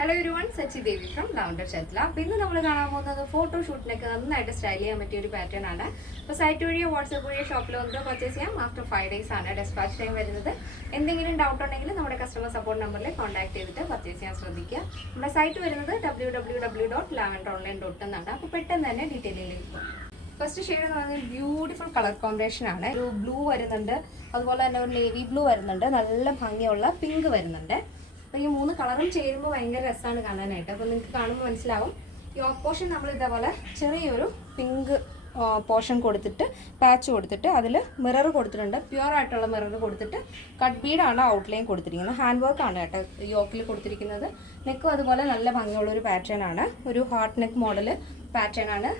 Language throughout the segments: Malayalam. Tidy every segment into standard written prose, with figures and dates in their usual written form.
Hello everyone, Sachi Devi from ലൗണ്ടർ ചത്ല. അപ്പോൾ ഇന്ന് നമ്മൾ കാണാൻ പോകുന്നത് ഫോട്ടോഷൂട്ടിനൊക്കെ നന്നായിട്ട് സ്റ്റൈൽ ചെയ്യാൻ പറ്റിയ ഒരു പാറ്റേൺ ആണ്. അപ്പോൾ സൈറ്റ് വഴിയോ വാട്സാപ്പ് വഴിയോ ഷോപ്പിൽ വന്നിട്ട് പർച്ചേസ് ചെയ്യാം. ആഫ്റ്റർ 5 days ആണ് ഡെസ്പാച്ച് ടൈം വരുന്നത്. എന്തെങ്കിലും ഡൗട്ട് ഉണ്ടെങ്കിൽ നമ്മുടെ കസ്റ്റമർ സപ്പോർട്ട് നമ്പറിൽ കോൺടാക്ട് ചെയ്തിട്ട് പർച്ചേസ് ചെയ്യാൻ ശ്രദ്ധിക്കുക. നമ്മുടെ സൈറ്റ് വരുന്നത് www.lavenderonline.in എന്നാണ്. അപ്പോൾ പെട്ടെന്ന് തന്നെ ഡീറ്റെയിലിലേക്ക് പോകും. ഫസ്റ്റ് ഷെയ്ഡ് എന്ന് പറഞ്ഞാൽ ബ്യൂട്ടിഫുൾ കളർ കോമ്പിനേഷൻ ആണ്. ഒരു ബ്ലൂ വരുന്നുണ്ട്, അതുപോലെ തന്നെ ഒരു നേവി ബ്ലൂ വരുന്നുണ്ട്, നല്ല ഭംഗിയുള്ള പിങ്ക് വരുന്നുണ്ട്. അപ്പോൾ ഈ മൂന്ന് കളറും ചേരുമ്പോൾ ഭയങ്കര രസമാണ് കാണാനായിട്ട്. അപ്പോൾ നിങ്ങൾക്ക് കാണുമ്പോൾ മനസ്സിലാവും. ഈ ഓപ്പോഷൻ നമ്മൾ ഇതേപോലെ ചെറിയൊരു പിങ്ക് പോർഷൻ കൊടുത്തിട്ട് പാച്ച് കൊടുത്തിട്ട് അതിൽ മിറർ കൊടുത്തിട്ടുണ്ട്. പ്യുവർ ആയിട്ടുള്ള മിറർ കൊടുത്തിട്ട് കട്ട് ബീഡാണ് ഔട്ട്ലൈൻ കൊടുത്തിരിക്കുന്നത്. ഹാൻഡ് വർക്കാണ് കേട്ടോ യോക്കിൽ കൊടുത്തിരിക്കുന്നത്. നെക്കും അതുപോലെ നല്ല ഭംഗിയുള്ളൊരു പാറ്റേൺ ആണ്. ഒരു ഹാർട്ട് നെക്ക് മോഡൽ പാറ്റേൺ ആണ്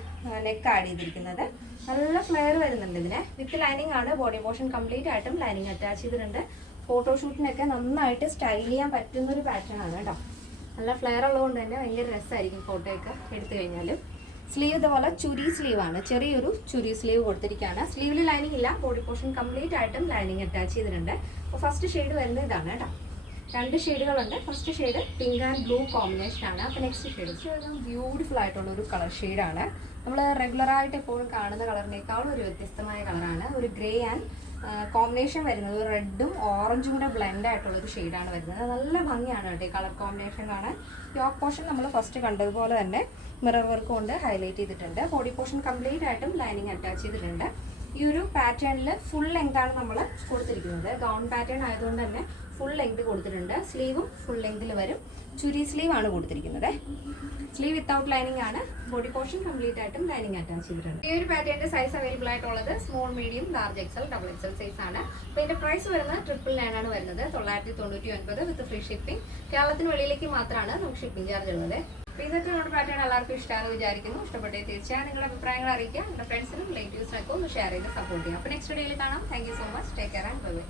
നെക്ക് ആഡ് ചെയ്തിരിക്കുന്നത്. നല്ല ഫ്ലെയർ വരുന്നുണ്ട് ഇതിന്. വിത്ത് ലൈനിങ് ആണ്. ബോഡി പോർഷൻ കംപ്ലീറ്റ് ആയിട്ടും ലൈനിങ് അറ്റാച്ച് ചെയ്തിട്ടുണ്ട്. ഫോട്ടോഷൂട്ടിനൊക്കെ നന്നായിട്ട് സ്റ്റൈൽ ചെയ്യാൻ പറ്റുന്നൊരു പാറ്റേൺ ആണ് കേട്ടോ. നല്ല ഫ്ലെയർ ഉള്ളതുകൊണ്ട് തന്നെ ഭയങ്കര രസമായിരിക്കും ഫോട്ടോയൊക്കെ എടുത്തു കഴിഞ്ഞാലും. സ്ലീവ് ഇതുപോലെ ചുരി സ്ലീവാണ്, ചെറിയൊരു ചുരി സ്ലീവ് കൊടുത്തിരിക്കുകയാണ്. സ്ലീവിൽ ലൈനിങ് ഇല്ല, ബോഡി പോർഷൻ കംപ്ലീറ്റ് ആയിട്ടും ലൈനിങ് അറ്റാച്ച് ചെയ്തിട്ടുണ്ട്. അപ്പോൾ ഫസ്റ്റ് ഷെയ്ഡ് വരുന്നത് ഇതാണ് കേട്ടോ. 2 ഷെയ്ഡുകളുണ്ട്. First shade pink and blue combination ആണ്. അപ്പോൾ നെക്സ്റ്റ് ഷെയ്ഡ് ബ്യൂട്ടിഫുൾ ആയിട്ടുള്ള ഒരു കളർ ഷെയ്ഡാണ്. നമ്മൾ റെഗുലറായിട്ട് എപ്പോഴും കാണുന്ന കളറിനേക്കാളും ഒരു വ്യത്യസ്തമായ കളറാണ്. ഒരു ഗ്രേ ആൻഡ് കോമ്പിനേഷൻ വരുന്നത് റെഡും ഓറഞ്ചും കൂടെ ബ്ലെൻഡ് ആയിട്ടുള്ള ഒരു ഷെയ്ഡാണ് വരുന്നത്. നല്ല ഭംഗിയാണ് കേട്ടോ ഈ കളർ കോമ്പിനേഷൻ കാണാൻ. യോക്ക് പോർഷൻ നമ്മൾ ഫസ്റ്റ് കണ്ടതുപോലെ തന്നെ മിറർ വർക്ക് കൊണ്ട് ഹൈലൈറ്റ് ചെയ്തിട്ടുണ്ട്. ബോഡി പോർഷൻ കംപ്ലീറ്റ് ആയിട്ടും ലൈനിങ് അറ്റാച്ച് ചെയ്തിട്ടുണ്ട്. ഈ ഒരു പാറ്റേണിൽ ഫുൾ ലെങ്ത് ആണ് നമ്മൾ കൊടുത്തിരിക്കുന്നത്. ഗൗൺ പാറ്റേൺ ആയതുകൊണ്ട് തന്നെ ഫുൾ ലെങ്ത് കൊടുത്തിട്ടുണ്ട്. സ്ലീവും ഫുൾ ലെങ്തിൽ വരും. ചുരി സ്ലീവ് ആണ് കൊടുത്തിരിക്കുന്നത്. സ്ലീവ് വിത്തൗട്ട് ലൈനിങ് ആണ്. ബോഡി പോർഷൻ കംപ്ലീറ്റ് ആയിട്ടും ലൈനിങ് അറ്റാച്ച് ചെയ്തിട്ടുണ്ട്. ഈ ഒരു പാറ്റേണിന്റെ സൈസ് അവൈലബിൾ ആയിട്ടുള്ളത് small, medium, large XL, double XL size ആണ്. അപ്പോൾ ഇതിന്റെ പ്രൈസ് വരുന്നത് 999 ആണ് വരുന്നത്. 999 വിത്ത് ഫ്രീ ഷിപ്പിംഗ്. കേരളത്തിന് വെളിയിലേക്ക് മാത്രമാണ് നമുക്ക് ഷിപ്പിംഗ് ചാർജ് ഉള്ളത്. അപ്പോൾ ഇന്നത്തെ നമ്മുടെ പാറ്റേൺ എല്ലാവർക്കും ഇഷ്ടമാണെന്ന് വിചാരിക്കുന്നു. ഇഷ്ടപ്പെട്ടേ തീർച്ചയായും നിങ്ങളുടെ അഭിപ്രായങ്ങൾ അറിയിക്കുക. നിങ്ങളുടെ ഫ്രണ്ട്സിനും റിലേറ്റീവ്സിനൊക്കെ ഒന്ന് ഷെയർ ചെയ്ത് സപ്പോർട്ട് ചെയ്യാം. അപ്പോൾ നെക്സ്റ്റ് വീഡിയോയിൽ കാണാം. Thank you so much. Take care and bye bye.